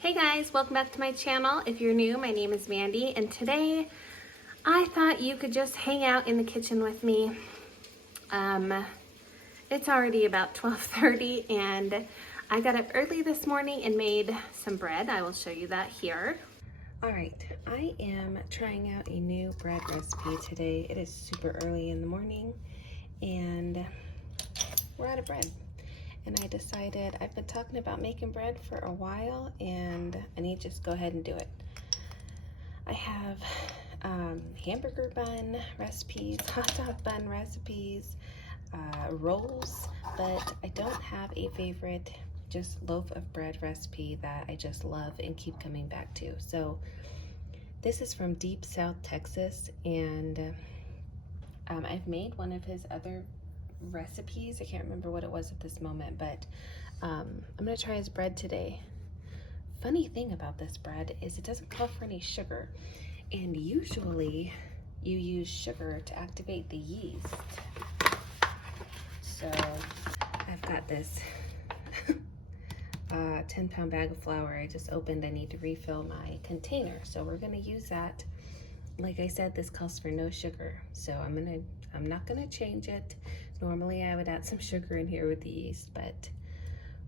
Hey guys, welcome back to my channel. If you're new, my name is Mandy, and today I thought you could just hang out in the kitchen with me. It's already about 12:30 and I got up early this morning and made some bread. I will show you that here. All right, I am trying out a new bread recipe today. It is super early in the morning and we're out of bread. And I decided I've been talking about making bread for a while and I need to just go ahead and do it. I have hamburger bun recipes, hot dog bun recipes, rolls, but I don't have a favorite just loaf of bread recipe that I just love and keep coming back to. So this is from Deep South Texas, and I've made one of his other recipes. I can't remember what it was at this moment, but I'm gonna try his bread today. Funny thing about this bread is it doesn't call for any sugar, and usually you use sugar to activate the yeast. So I've got this 10-pound bag of flour I just opened. I need to refill my container, so we're gonna use that. Like I said, this calls for no sugar, so I'm not gonna change it. Normally I would add some sugar in here with the yeast, but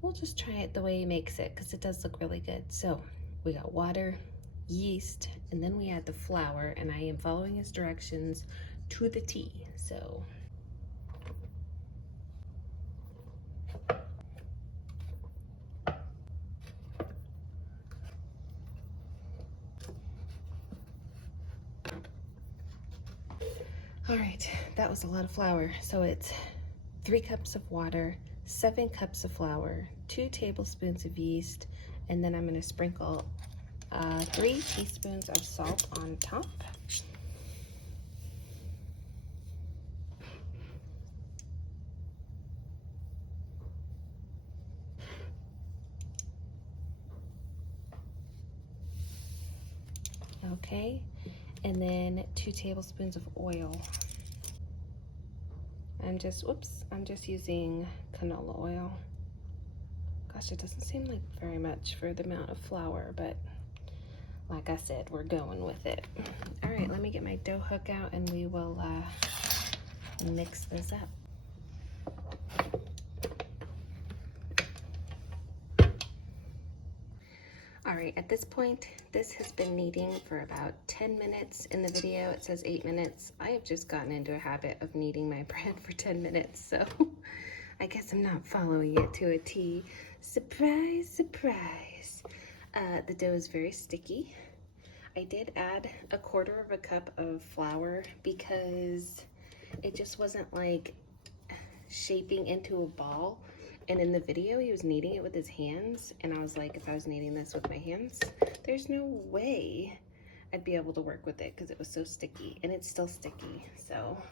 we'll just try it the way he makes it because it does look really good. So we got water, yeast, and then we add the flour, and I am following his directions to the T. So all right, that was a lot of flour. So it's 3 cups of water, 7 cups of flour, 2 tablespoons of yeast, and then I'm gonna sprinkle 3 teaspoons of salt on top. Okay, and then 2 tablespoons of oil. I'm just using canola oil. Gosh, it doesn't seem like very much for the amount of flour, but like I said, we're going with it. All right, let me get my dough hook out and we will mix this up. All right, at this point, this has been kneading for about 10 minutes. In the video, it says 8 minutes. I have just gotten into a habit of kneading my bread for 10 minutes, so I guess I'm not following it to a T. Surprise, surprise. The dough is very sticky. I did add 1/4 cup of flour because it just wasn't like shaping into a ball. And in the video, he was kneading it with his hands, and I was like, if I was kneading this with my hands, there's no way I'd be able to work with it because it was so sticky, and it's still sticky. So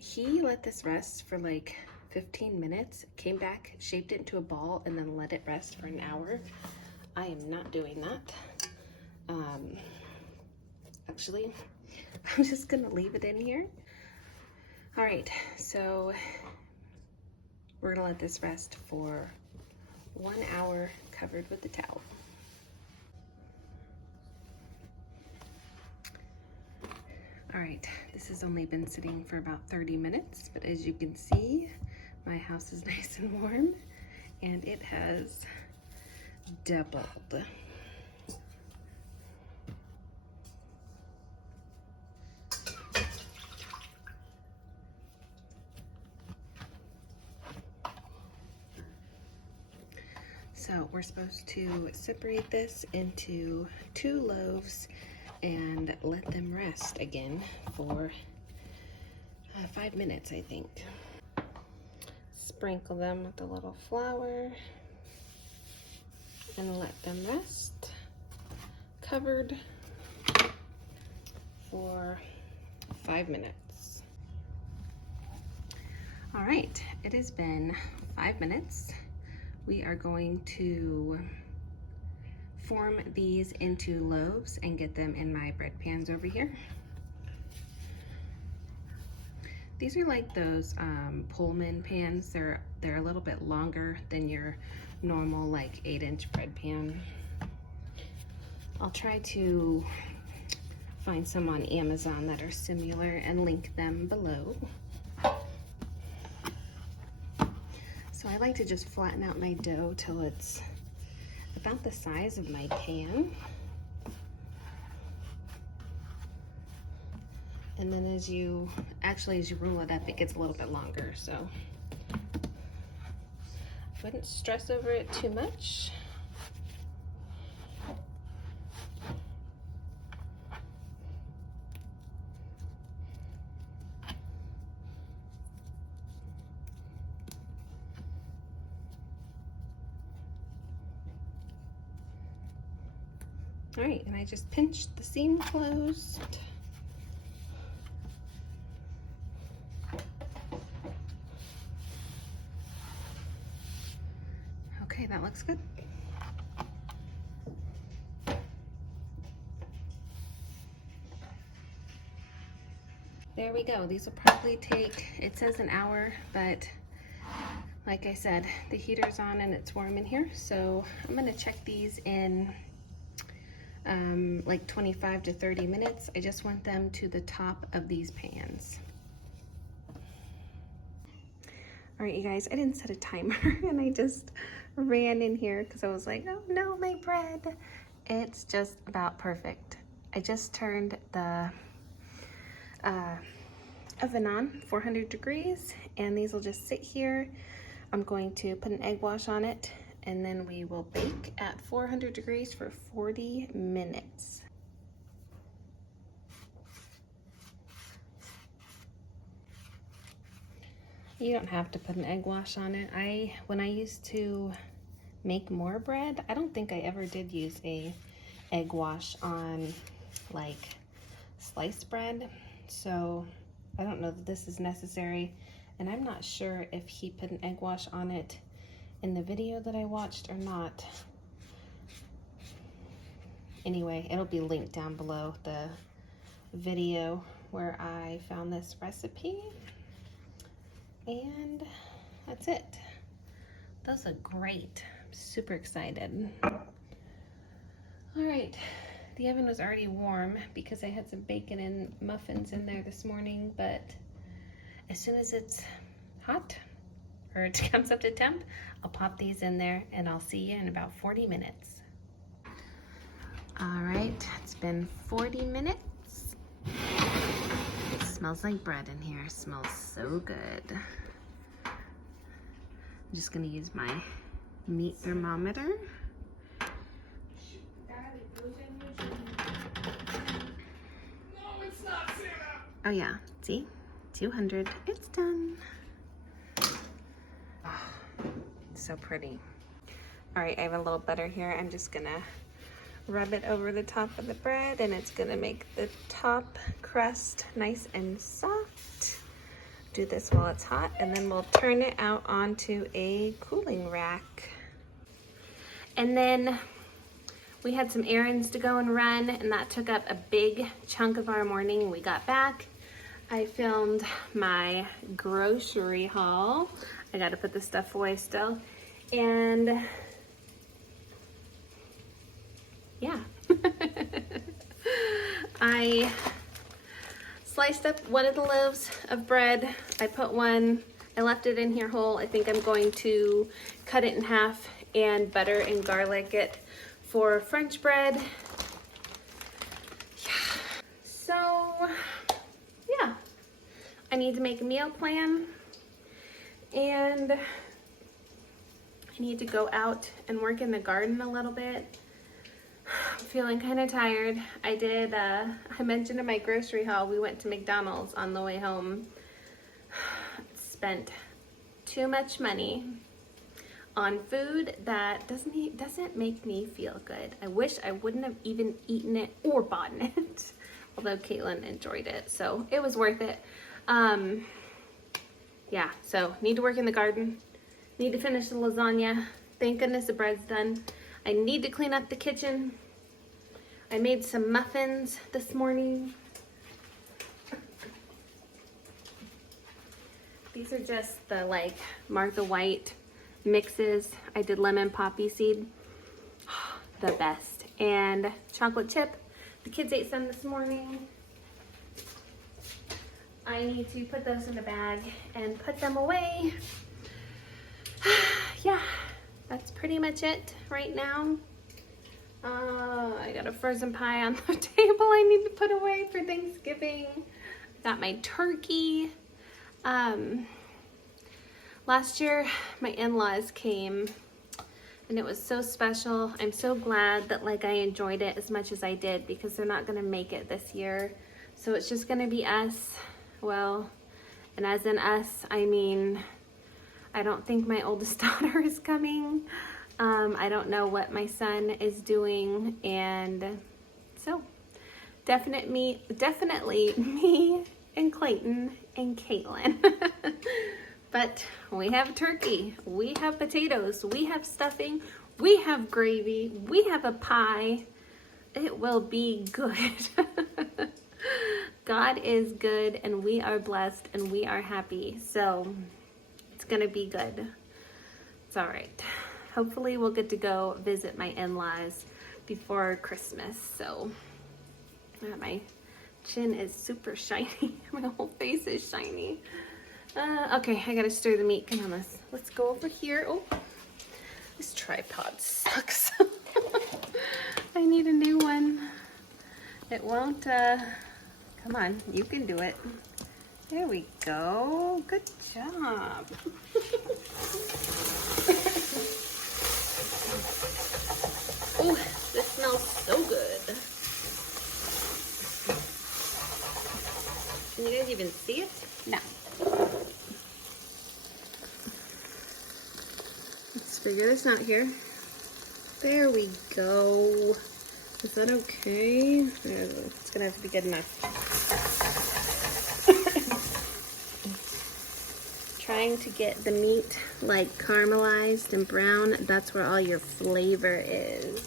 he let this rest for like 15 minutes, came back, shaped it into a ball, and then let it rest for an hour. I am not doing that. Actually, I'm just gonna leave it in here. All right, so we're gonna let this rest for 1 hour covered with the towel. All right, this has only been sitting for about 30 minutes, but as you can see, my house is nice and warm and it has doubled. So we're supposed to separate this into 2 loaves and let them rest again for 5 minutes, I think. Sprinkle them with a little flour and let them rest, covered for 5 minutes. All right, it has been 5 minutes. We are going to form these into loaves and get them in my bread pans over here. These are like those Pullman pans. They're a little bit longer than your normal like 8-inch bread pan. I'll try to find some on Amazon that are similar and link them below. So I like to just flatten out my dough till it's about the size of my pan. And then as you roll it up, it gets a little bit longer, so I wouldn't stress over it too much. All right, and I just pinched the seam closed. Okay, that looks good. There we go. These will probably take, it says an hour, but like I said, the heater's on and it's warm in here. So I'm gonna check these in like 25 to 30 minutes. I just want them to the top of these pans. All right, you guys, I didn't set a timer and I just ran in here because I was like, oh no, my bread. It's just about perfect. I just turned the oven on 400 degrees and these will just sit here. I'm going to put an egg wash on it and then we will bake at 400 degrees for 40 minutes. You don't have to put an egg wash on it. When I used to make more bread, I don't think I ever did use a egg wash on like sliced bread. So I don't know that this is necessary. And I'm not sure if he put an egg wash on it in the video that I watched or not. Anyway, it'll be linked down below the video where I found this recipe. And that's it. Those look great. I'm super excited. All right, the oven was already warm because I had some bacon and muffins in there this morning, but as soon as it's hot or it comes up to temp, I'll pop these in there and I'll see you in about 40 minutes. All right, it's been 40 minutes. It smells like bread in here. It smells so good. I'm just gonna use my meat thermometer. Oh yeah, see? 200, it's done. Oh, so pretty. All right, I have a little butter here. I'm just gonna rub it over the top of the bread and it's gonna make the top crust nice and soft. Do this while it's hot and then we'll turn it out onto a cooling rack. And then we had some errands to go and run and that took up a big chunk of our morning when we got back. I filmed my grocery haul. I gotta put this stuff away still. And yeah. I sliced up one of the loaves of bread. I put one, I left it in here whole. I think I'm going to cut it in half and butter and garlic it for French bread. Yeah. So, yeah. I need to make a meal plan and I need to go out and work in the garden a little bit. I'm feeling kind of tired. I mentioned in my grocery haul, we went to McDonald's on the way home. Spent too much money on food that doesn't make me feel good. I wish I wouldn't have even eaten it or bought it, although Caitlin enjoyed it, so it was worth it. Yeah, so need to work in the garden, need to finish the lasagna. Thank goodness the bread's done. I need to clean up the kitchen. I made some muffins this morning. These are just the like Martha White mixes. I did lemon poppy seed, the best. And chocolate chip. The kids ate some this morning. I need to put those in a bag and put them away. Yeah, that's pretty much it right now. I got a frozen pie on the table I need to put away for Thanksgiving. Got my turkey. Last year my in-laws came and it was so special. I'm so glad that like I enjoyed it as much as I did, because they're not gonna make it this year. So it's just gonna be us. Well, and as in us, I mean, I don't think my oldest daughter is coming. I don't know what my son is doing, and so definitely me and Clayton and Caitlin. But we have turkey, we have potatoes, we have stuffing, we have gravy, we have a pie. It will be good. God is good, and we are blessed, and we are happy. So it's gonna be good. It's all right. Hopefully we'll get to go visit my in-laws before Christmas. So my chin is super shiny. My whole face is shiny. Okay, I gotta stir the meat. Come on, let's go over here. Oh, this tripod sucks. I need a new one. It won't, come on, you can do it. There we go. Good job. Oh, this smells so good. Can you guys even see it? No. Let's figure this out here. There we go. Is that okay? It's gonna have to be good enough. Trying to get the meat like caramelized and brown. That's where all your flavor is.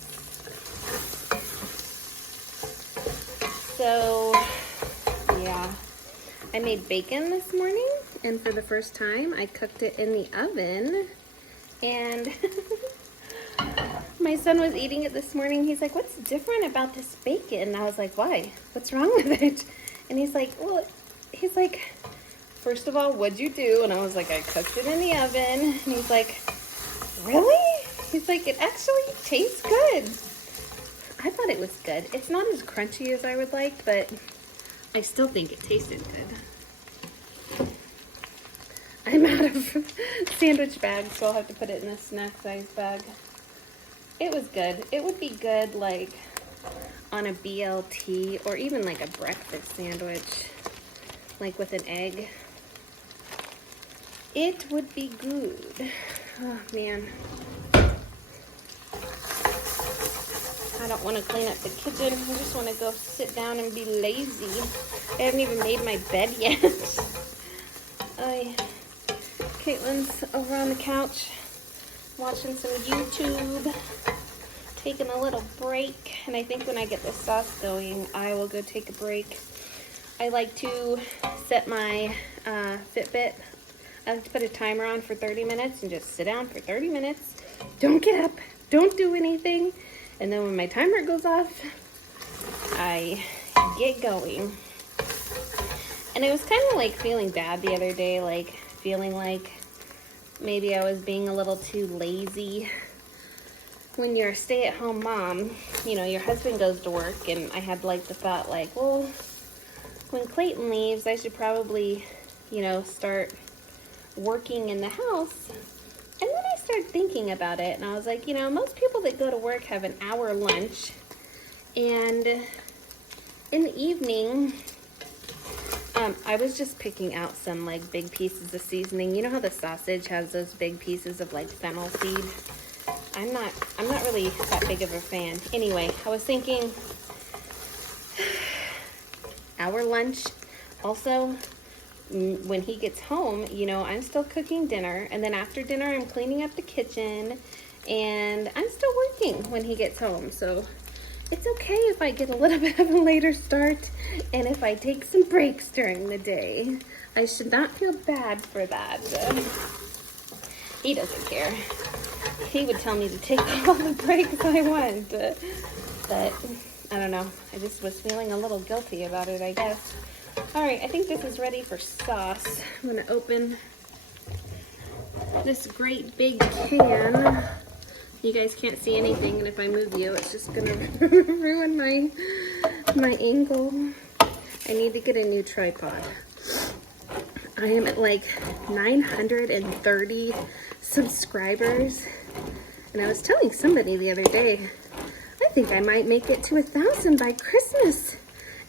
So yeah, I made bacon this morning, and for the first time I cooked it in the oven, and my son was eating it this morning. He's like, what's different about this bacon? And I was like, why? What's wrong with it? And he's like, well, he's like, first of all, what'd you do? And I was like, I cooked it in the oven. And he's like, really? He's like, it actually tastes good. I thought it was good. It's not as crunchy as I would like, but I still think it tasted good. I'm out of sandwich bags, so I'll have to put it in a snack size bag. It was good. It would be good like on a BLT or even like a breakfast sandwich, like with an egg. It would be good. Oh man. I don't want to clean up the kitchen. I just want to go sit down and be lazy. I haven't even made my bed yet. Caitlin's over on the couch watching some YouTube, taking a little break, and I think when I get the sauce going, I will go take a break. I like to set my Fitbit. I like to put a timer on for 30 minutes and just sit down for 30 minutes. Don't get up, don't do anything. And then when my timer goes off, I get going. And I was kind of like feeling bad the other day, like feeling like maybe I was being a little too lazy. When you're a stay-at-home mom, you know, your husband goes to work, and I had like the thought like, well, when Clayton leaves, I should probably, you know, start working in the house. And then I started thinking about it, and I was like, you know, most people that go to work have an hour lunch, and in the evening, I was just picking out some like big pieces of seasoning. You know how the sausage has those big pieces of like fennel seed? I'm not really that big of a fan. Anyway, I was thinking our lunch. Also, when he gets home, you know, I'm still cooking dinner, and then after dinner I'm cleaning up the kitchen, and I'm still working when he gets home. So it's okay if I get a little bit of a later start and if I take some breaks during the day. I should not feel bad for that. He doesn't care. He would tell me to take all the breaks I want, but I don't know. I just was feeling a little guilty about it, I guess. All right, I think this is ready for sauce. I'm gonna open this great big can. You guys can't see anything, and if I move you, it's just gonna ruin my angle. I need to get a new tripod. I am at like 930 subscribers, and I was telling somebody the other day, I think I might make it to 1,000 by Christmas,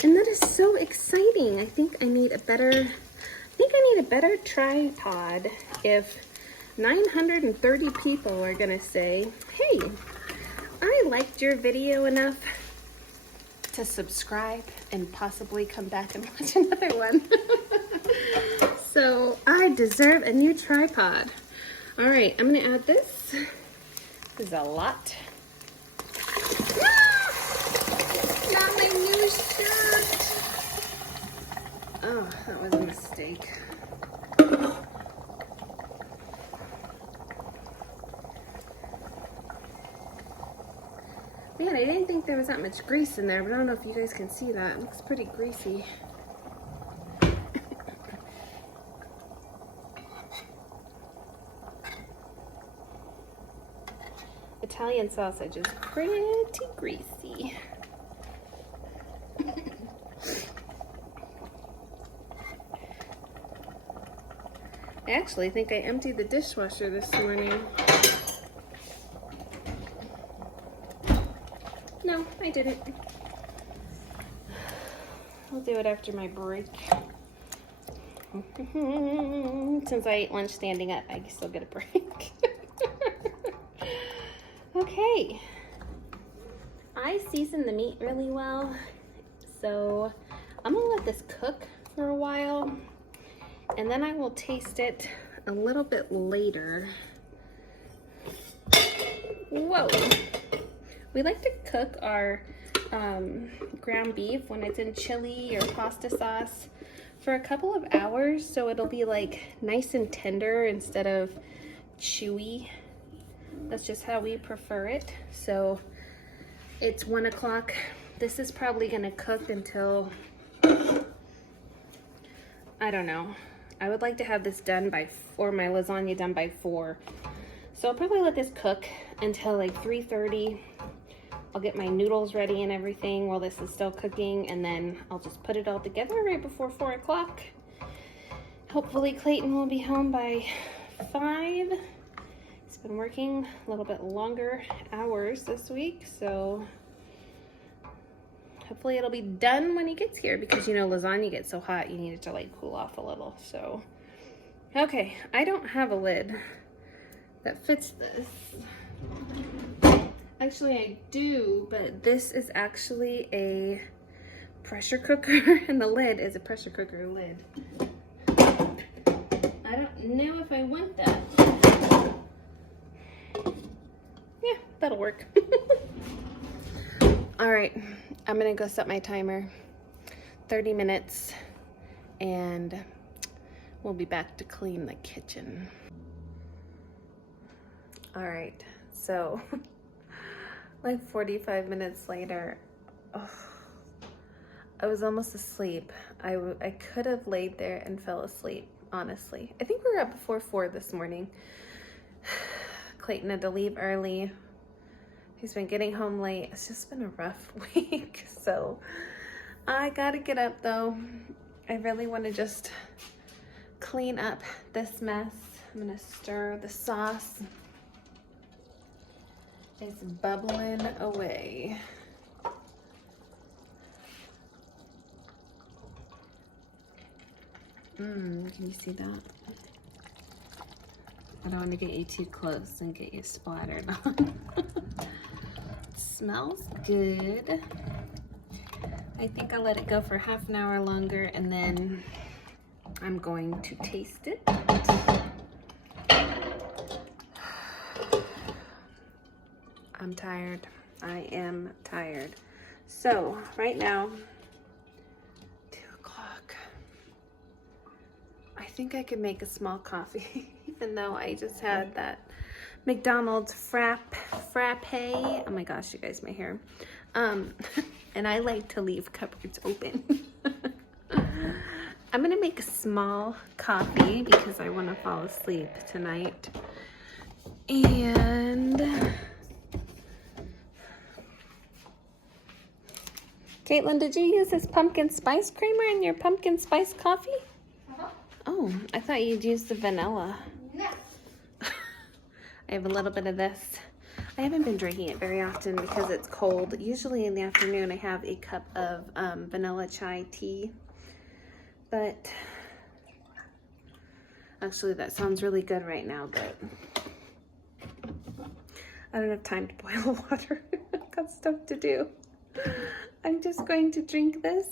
and that is so exciting. I think I need a better tripod if 930 people are gonna say, hey, I liked your video enough to subscribe and possibly come back and watch another one. So I deserve a new tripod. All right, I'm gonna add this. This is a lot. Not my new shirt. Oh, that was a mistake. Man, I didn't think there was that much grease in there, but I don't know if you guys can see that. It looks pretty greasy. Italian sausage is pretty greasy. I actually think I emptied the dishwasher this morning. No, I didn't. I'll do it after my break. Since I ate lunch standing up, I still get a break. Okay. I seasoned the meat really well, so I'm gonna let this cook for a while, and then I will taste it a little bit later. Whoa. We like to cook our ground beef when it's in chili or pasta sauce for a couple of hours, so it'll be like nice and tender instead of chewy. That's just how we prefer it. So it's 1 o'clock. This is probably gonna cook until, I don't know. I would like to have this done by, or my lasagna done by 4. So I'll probably let this cook until like 3:30. I'll get my noodles ready and everything while this is still cooking, and then I'll just put it all together right before 4 o'clock. Hopefully Clayton will be home by 5. He's been working a little bit longer hours this week, so hopefully it'll be done when he gets here, because you know lasagna gets so hot you need it to like cool off a little. So okay, I don't have a lid that fits this. Actually I do, but this is actually a pressure cooker and the lid is a pressure cooker lid. I don't know if I want that. Yeah, that'll work. All right, I'm gonna go set my timer. 30 minutes and we'll be back to clean the kitchen. All right, so like 45 minutes later, I was almost asleep. I could have laid there and fell asleep, honestly. I think we were up before 4 this morning. Clayton had to leave early. He's been getting home late. It's just been a rough week. So I gotta get up though. I really wanna just clean up this mess. I'm gonna stir the sauce. It's bubbling away. Can you see that? I don't want to get you too close and get you splattered on. It smells good. I think I'll let it go for half an hour longer and then I'm going to taste it. I'm tired. I am tired. So right now, 2 o'clock. I think I could make a small coffee, even though I just had that McDonald's frappe. Oh my gosh, you guys, my hair. And I like to leave cupboards open. I'm gonna make a small coffee because I want to fall asleep tonight. And Caitlin, did you use this pumpkin spice creamer in your pumpkin spice coffee? Oh, I thought you'd use the vanilla. No. I have a little bit of this. I haven't been drinking it very often because it's cold. Usually in the afternoon I have a cup of vanilla chai tea. But actually that sounds really good right now, but I don't have time to boil water. I've got stuff to do. I'm just going to drink this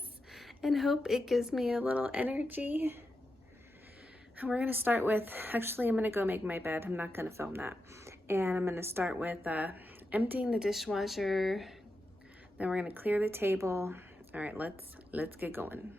and hope it gives me a little energy. And we're gonna start with, actually I'm gonna go make my bed. I'm not gonna film that. And I'm gonna start with emptying the dishwasher. Then we're gonna clear the table. All right, let's get going.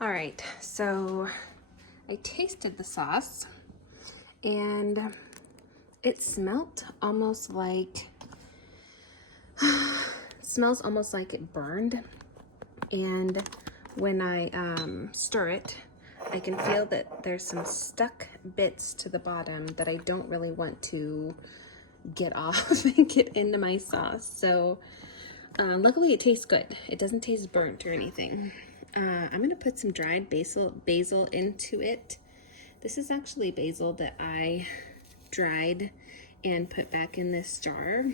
All right, so I tasted the sauce and it smelled almost like, smells almost like it burned. And when I stir it, I can feel that there's some stuck bits to the bottom that I don't really want to get off and get into my sauce. So luckily it tastes good. It doesn't taste burnt or anything. I'm gonna put some dried basil into it. This is actually basil that I dried and put back in this jar.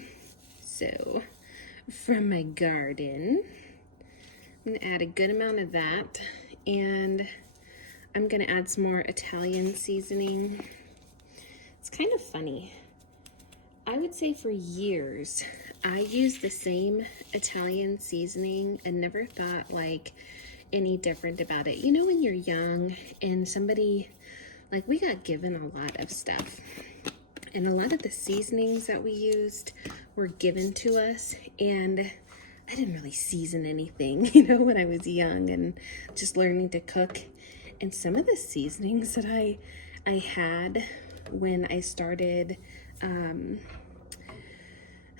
So from my garden, I'm gonna add a good amount of that, and I'm gonna add some more Italian seasoning. It's kind of funny. I would say for years, I used the same Italian seasoning and never thought like any different about it. You know, when you're young and somebody, like, we got given a lot of stuff, and a lot of the seasonings that we used were given to us, and I didn't really season anything, you know, when I was young and just learning to cook. And some of the seasonings that I had when I started,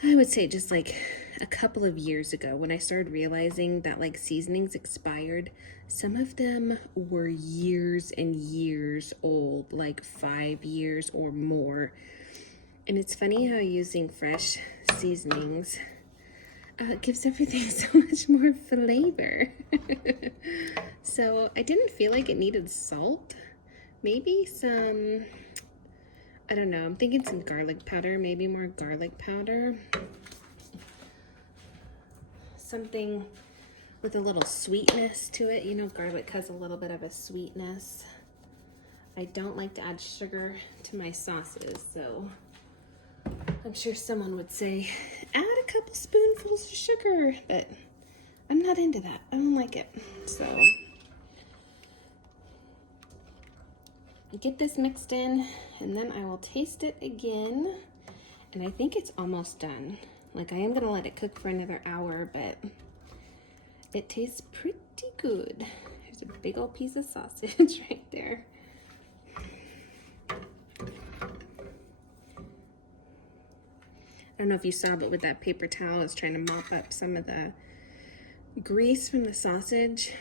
I would say just like a couple of years ago, when I started realizing that like seasonings expired, some of them were years and years old, like 5 years or more. And it's funny how using fresh seasonings gives everything so much more flavor. So I didn't feel like it needed salt. Maybe some, I don't know, I'm thinking some garlic powder, maybe more garlic powder. Something with a little sweetness to it. You know, garlic has a little bit of a sweetness. I don't like to add sugar to my sauces, so I'm sure someone would say, add a couple spoonfuls of sugar, but I'm not into that. I don't like it. So get this mixed in, and then I will taste it again. And I think it's almost done. Like, I am gonna let it cook for another hour, but it tastes pretty good. There's a big old piece of sausage right there. I don't know if you saw, but with that paper towel, I was trying to mop up some of the grease from the sausage.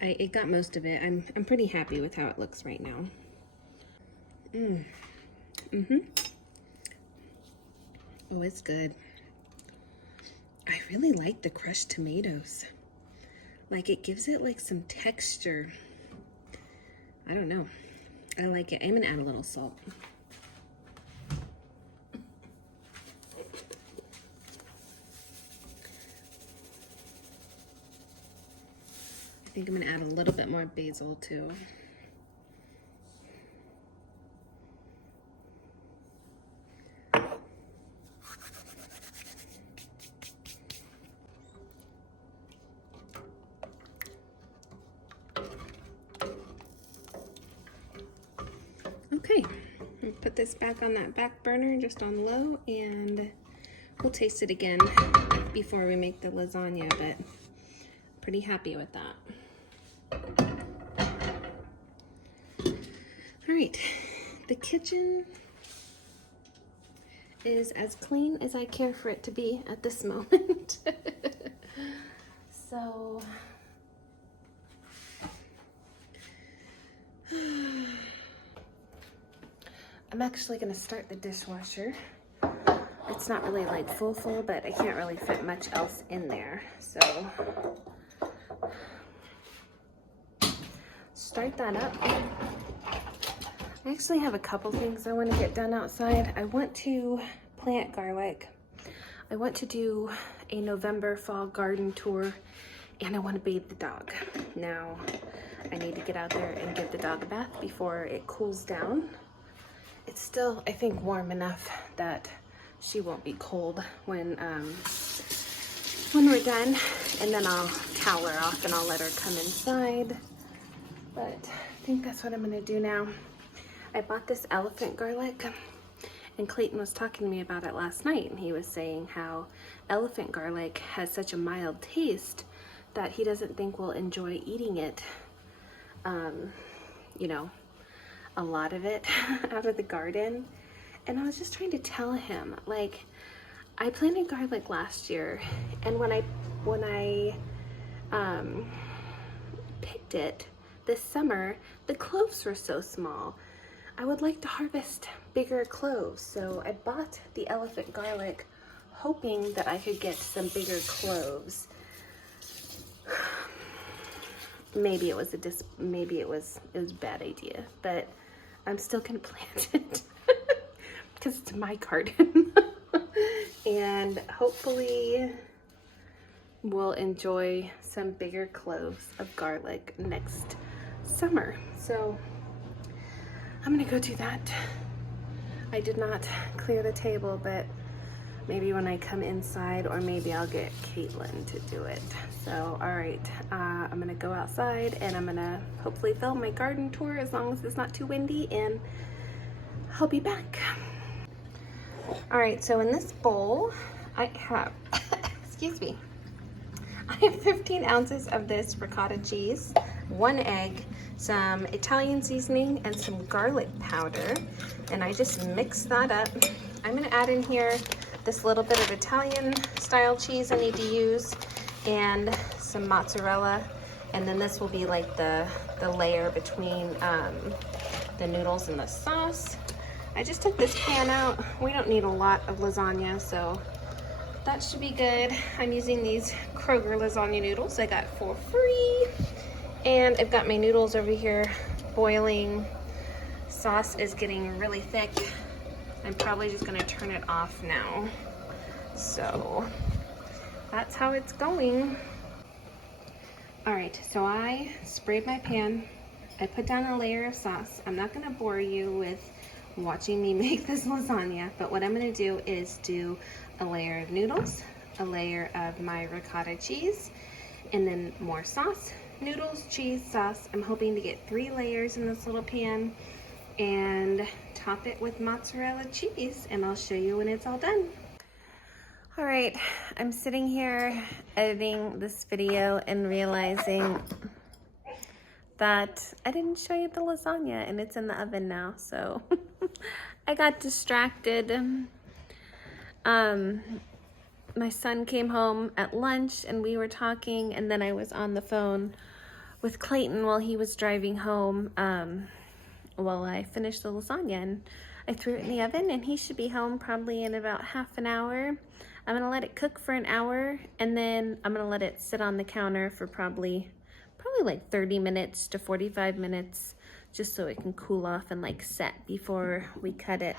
It got most of it. I'm pretty happy with how it looks right now. Oh, it's good. I really like the crushed tomatoes. Like, it gives it like some texture. I don't know. I like it. I'm gonna add a little salt. I think I'm gonna add a little bit more basil too. Okay, I'll put this back on that back burner, just on low, and we'll taste it again before we make the lasagna, but pretty happy with that. All right, the kitchen is as clean as I care for it to be at this moment. So I'm actually gonna start the dishwasher. It's not really like full, but I can't really fit much else in there. So start that up. I actually have a couple things I want to get done outside. I want to plant garlic. I want to do a November fall garden tour, and I want to bathe the dog. Now, I need to get out there and give the dog a bath before it cools down. It's still, I think, warm enough that she won't be cold when we're done. And then I'll towel her off and I'll let her come inside. But I think that's what I'm gonna do now. I bought this elephant garlic, and Clayton was talking to me about it last night, and he was saying how elephant garlic has such a mild taste that he doesn't think we'll enjoy eating it, you know, a lot of it out of the garden. And I was just trying to tell him, like, I planted garlic last year, and when I picked it this summer, the cloves were so small. I would like to harvest bigger cloves, so I bought the elephant garlic hoping that I could get some bigger cloves. Maybe it was a bad idea, but I'm still gonna plant it because it's my garden. And hopefully we'll enjoy some bigger cloves of garlic next summer. So I'm gonna go do that. I did not clear the table, but maybe when I come inside, or maybe I'll get Caitlin to do it. So, all right, I'm gonna go outside and I'm gonna hopefully film my garden tour as long as it's not too windy, and I'll be back. All right, so in this bowl, I have, excuse me, I have 15 ounces of this ricotta cheese, 1 egg, some Italian seasoning, and some garlic powder. And I just mix that up. I'm gonna add in here this little bit of Italian style cheese I need to use, and some mozzarella. And then this will be like the layer between the noodles and the sauce. I just took this pan out. We don't need a lot of lasagna, so that should be good. I'm using these Kroger lasagna noodles I got for free. And I've got my noodles over here boiling. Sauce is getting really thick. I'm probably just gonna turn it off now. So that's how it's going. All right, so I sprayed my pan I put down a layer of sauce. I'm not gonna bore you with watching me make this lasagna, but what I'm gonna do is do a layer of noodles, a layer of my ricotta cheese, and then more sauce, noodles, cheese, sauce. I'm hoping to get 3 layers in this little pan and top it with mozzarella cheese, and I'll show you when it's all done. All right, I'm sitting here editing this video and realizing that I didn't show you the lasagna, and it's in the oven now, so I got distracted. My son came home at lunch and we were talking, and then I was on the phone with Clayton while he was driving home while I finished the lasagna, and I threw it in the oven, and he should be home probably in about half an hour. I'm gonna let it cook for an hour, and then I'm gonna let it sit on the counter for probably like 30 minutes to 45 minutes, just so it can cool off and like set before we cut it.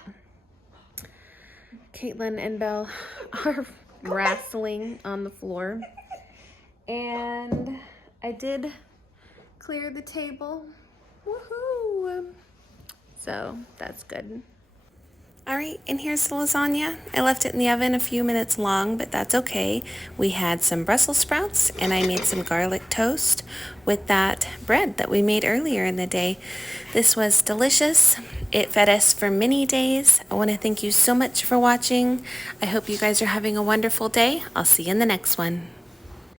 Caitlin and Belle are wrestling on the floor, and I did clear the table. Woohoo! So that's good. All right, and here's the lasagna. I left it in the oven a few minutes long, but that's okay. We had some Brussels sprouts, and I made some garlic toast with that bread that we made earlier in the day. This was delicious. It fed us for many days. I want to thank you so much for watching. I hope you guys are having a wonderful day. I'll see you in the next one.